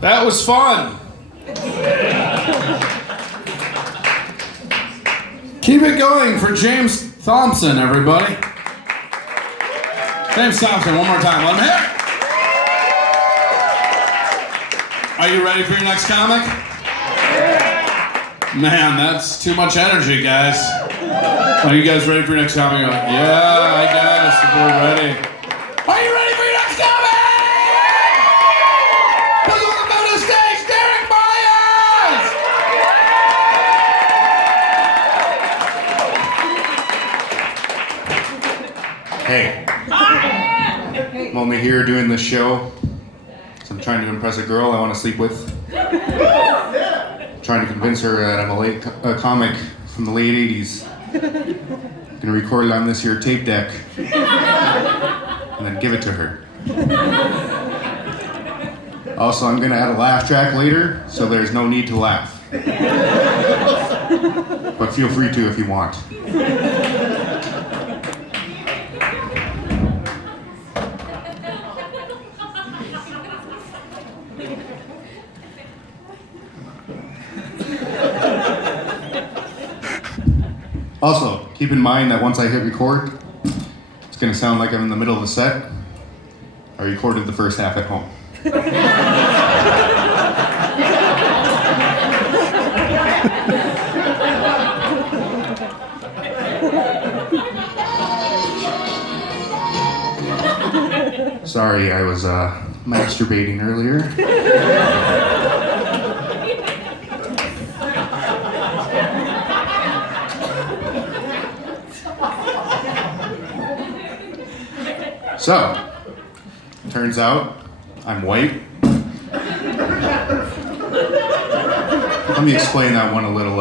That was fun. Keep it going for James Thompson, everybody. James Thompson, one more time. Let him hit. Are you ready for your next comic? Man, that's too much energy, guys. Are you guys ready for your next comic? Yeah, I guess we're ready. Are you ready for your next comic? Please welcome to the stage, Derek Hey. I'm only here doing this show. So I'm trying to impress a girl I want to sleep with. Trying to convince her that I'm a comic from the late 80s. Gonna record it on this here tape deck. And then give it to her. Also, I'm gonna add a laugh track later, so there's no need to laugh. But feel free to if you want. Also, keep in mind that once I hit record, it's going to sound like I'm in the middle of a set. I recorded the first half at home. Sorry, I was masturbating earlier. So, turns out I'm white. Let me explain that one a little.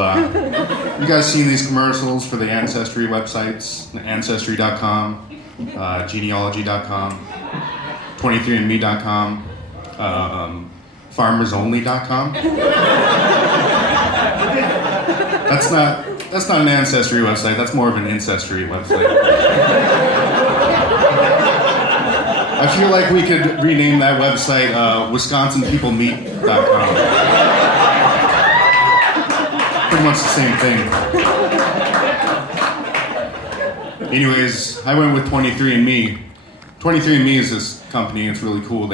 You guys seen these commercials for the Ancestry websites? Ancestry.com, genealogy.com, 23andme.com, farmersonly.com. That's not an Ancestry website, that's more of an Ancestry website. I feel like we could rename that website WisconsinPeopleMeet.com. Pretty much the same thing. Anyways, I went with 23andMe. 23andMe is this company, it's really cool.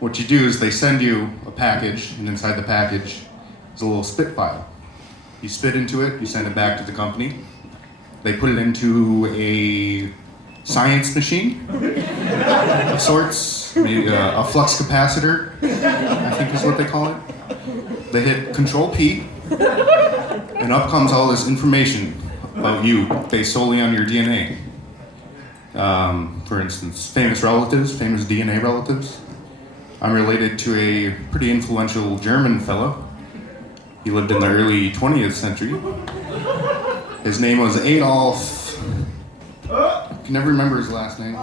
What you do is they send you a package, and inside the package is a little spit file. You spit into it, you send it back to the company. They put it into a science machine of sorts, maybe a flux capacitor, I think is what they call it. They hit Control P, and up comes all this information about you based solely on your DNA. For instance, famous DNA relatives. I'm related to a pretty influential German fellow. He lived in the early 20th century. His name was Adolf. I can never remember his last name.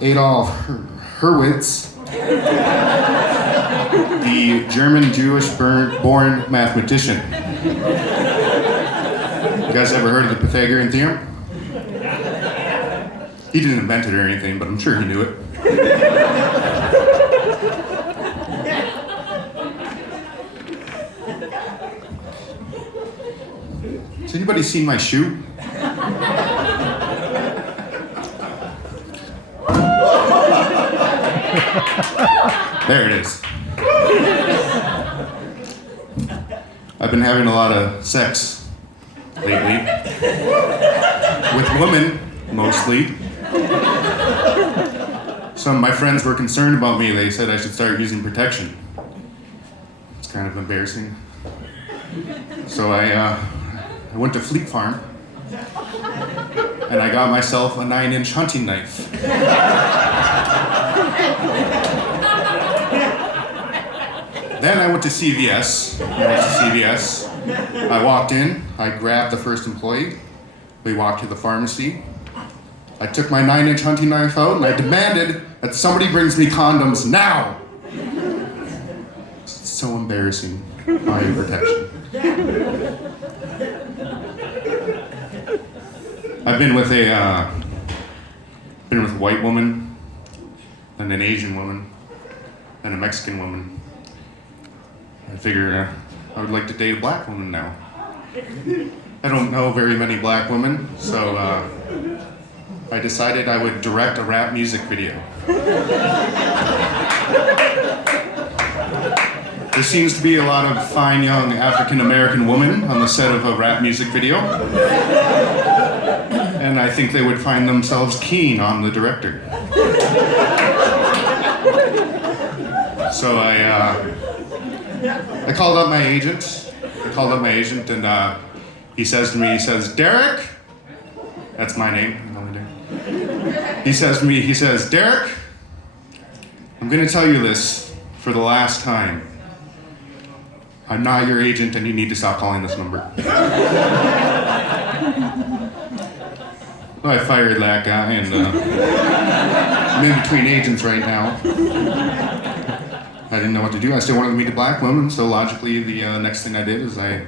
Adolf Hurwitz, the German Jewish-born mathematician. You guys ever heard of the Pythagorean theorem? He didn't invent it or anything, but I'm sure he knew it. Has anybody seen my shoe? There it is. I've been having a lot of sex lately. With women, mostly. Some of my friends were concerned about me. They said I should start using protection. It's kind of embarrassing. So I went to Fleet Farm and I got myself a 9-inch hunting knife. Then I went to CVS. I walked in, I grabbed the first employee. We walked to the pharmacy. I took my 9-inch hunting knife out and I demanded that somebody brings me condoms now. It's so embarrassing. Body protection. I've been with a white woman and an Asian woman. and a Mexican woman. I figure I would like to date a black woman now. I don't know very many black women, so I decided I would direct a rap music video. There seems to be a lot of fine young African-American women on the set of a rap music video. And I think they would find themselves keen on the director. So I called up my agent. And he says to me, Derek, that's my name, He says to me, Derek, I'm gonna tell you this for the last time. I'm not your agent and you need to stop calling this number. Well, I fired that guy and I'm in between agents right now. I didn't know what to do. I still wanted to meet a black woman, so logically the next thing I did is I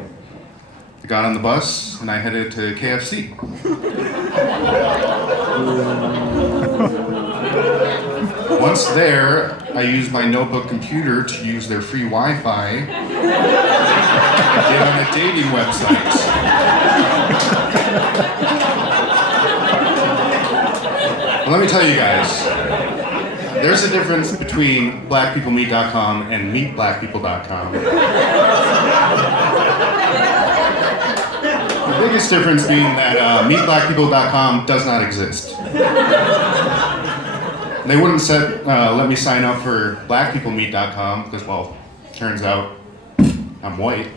got on the bus and I headed to KFC. Once there, I used my notebook computer to use their free Wi-Fi to get on a dating website. Well, let me tell you guys, there's a difference between blackpeoplemeet.com and meetblackpeople.com. The biggest difference being that meetblackpeople.com does not exist. They wouldn't let me sign up for blackpeoplemeet.com because, well, turns out I'm white.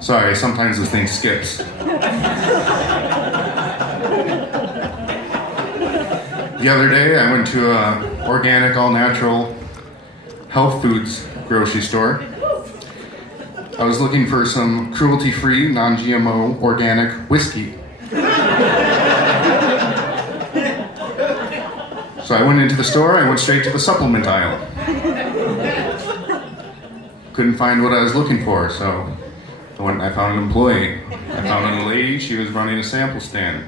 Sorry, sometimes this thing skips. The other day, I went to a organic, all-natural health foods grocery store. I was looking for some cruelty-free, non-GMO, organic whiskey. So I went into the store, I went straight to the supplement aisle. Couldn't find what I was looking for, so I found an employee. I found a lady, she was running a sample stand.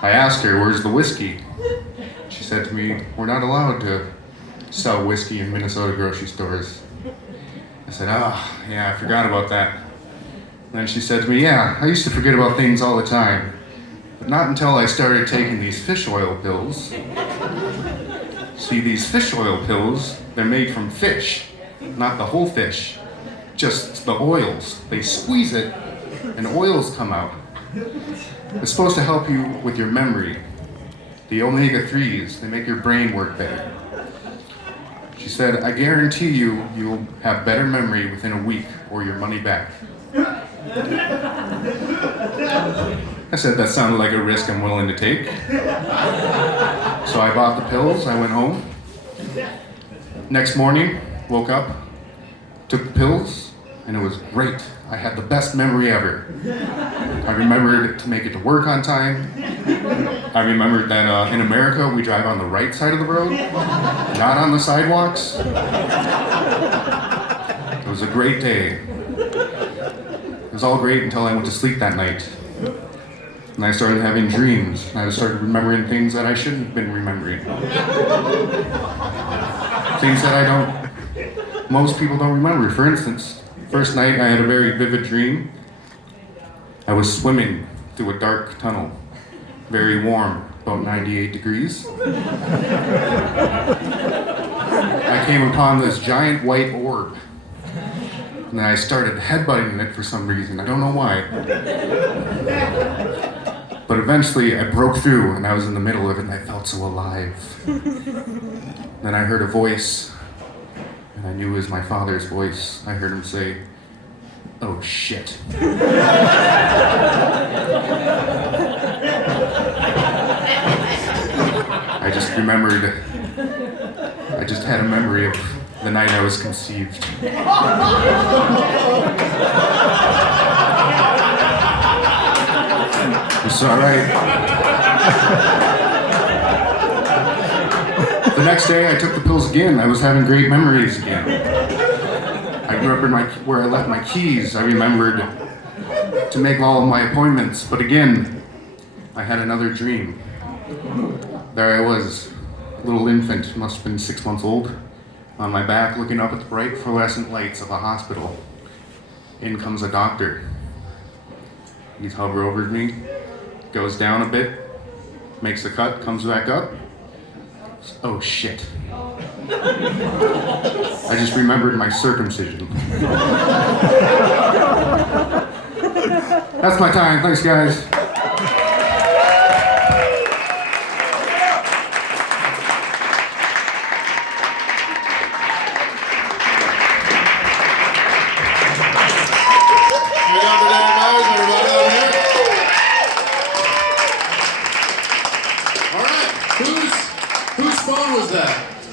I asked her, "Where's the whiskey?" She said to me, "We're not allowed to sell whiskey in Minnesota grocery stores." I said, yeah, I forgot about that. And then she said to me, "Yeah, I used to forget about things all the time, but not until I started taking these fish oil pills." See, these fish oil pills, they're made from fish, not the whole fish, just the oils. They squeeze it, and oils come out. It's supposed to help you with your memory. The omega-3s, they make your brain work better. She said, "I guarantee you'll have better memory within a week or your money back." I said that sounded like a risk I'm willing to take. So I bought the pills, I went home. Next morning, woke up, took the pills, and it was great. I had the best memory ever. I remembered to make it to work on time. I remembered that in America, we drive on the right side of the road, not on the sidewalks. It was a great day. It was all great until I went to sleep that night. And I started having dreams, and I started remembering things that I shouldn't have been remembering. Things that most people don't remember. For instance, first night I had a very vivid dream. I was swimming through a dark tunnel, very warm, about 98 degrees. I came upon this giant white orb, and then I started headbutting it for some reason. I don't know why. But eventually I broke through, and I was in the middle of it, and I felt so alive. Then I heard a voice, and I knew it was my father's voice. I heard him say, "Oh shit." I just had a memory of the night I was conceived. It's all right. The next day I took the pills again. I was having great memories again. I remembered where I left my keys. I remembered to make all of my appointments. But again, I had another dream. There I was, a little infant, must have been 6 months old, on my back looking up at the bright fluorescent lights of a hospital. In comes a doctor. He's hovered over me, goes down a bit, makes a cut, comes back up. Oh shit. I just remembered my circumcision. That's my time. Thanks, guys.